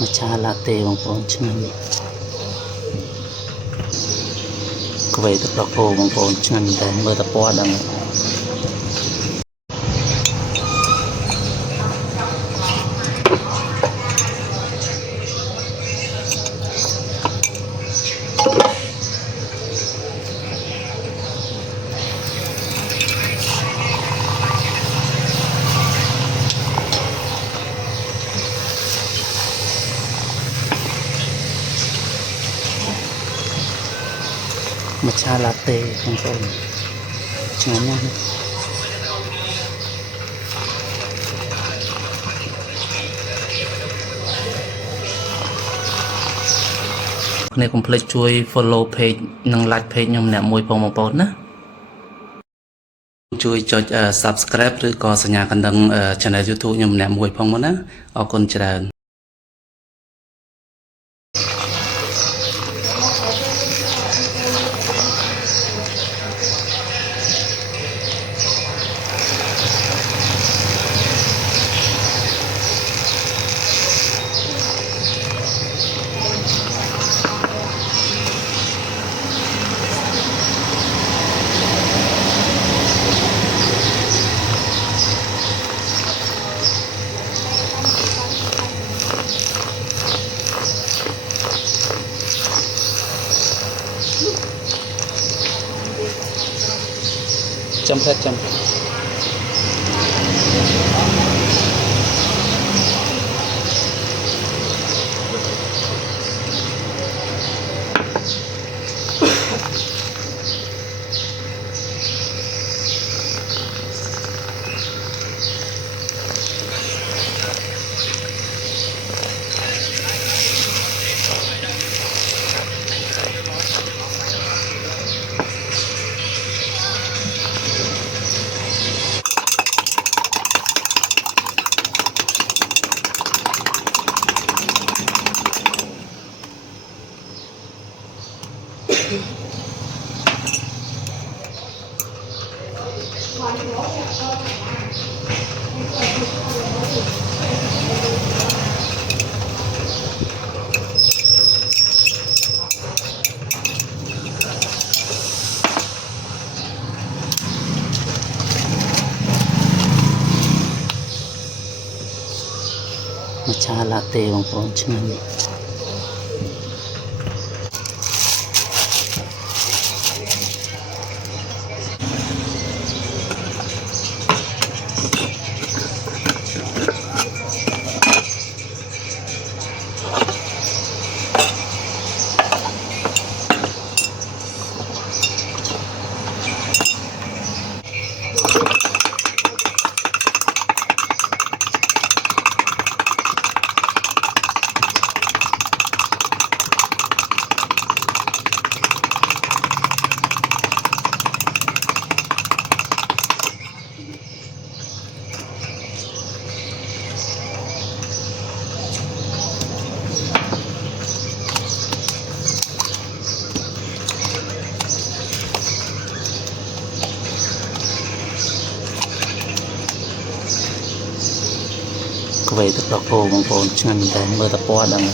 มาชาลาเต้บางคนฉะนั้นก็ไปตะปอกโอบางคนฉะนั้นแต่เมื่อตะปอดังมาชาลาเต้บางคนฉะนั้นเนี่ยในคอมเพล็กซ์ช่วย follow page និង like page ខ្ញុំអ្នកមួយផងបងប្អូនណាជួយចុច subscribe ឬក៏សញ្ញាកណ្ដឹង channel YouTube ខ្ញុំអ្នកមួយផងមកណាអរគុណច្រើនចាំផ្លែចាំมาชาลาเต้บางคนฉะนั้นก็ไปตะปอกโอบางคนฉะนั้นแต่เมื่อตะปอดัง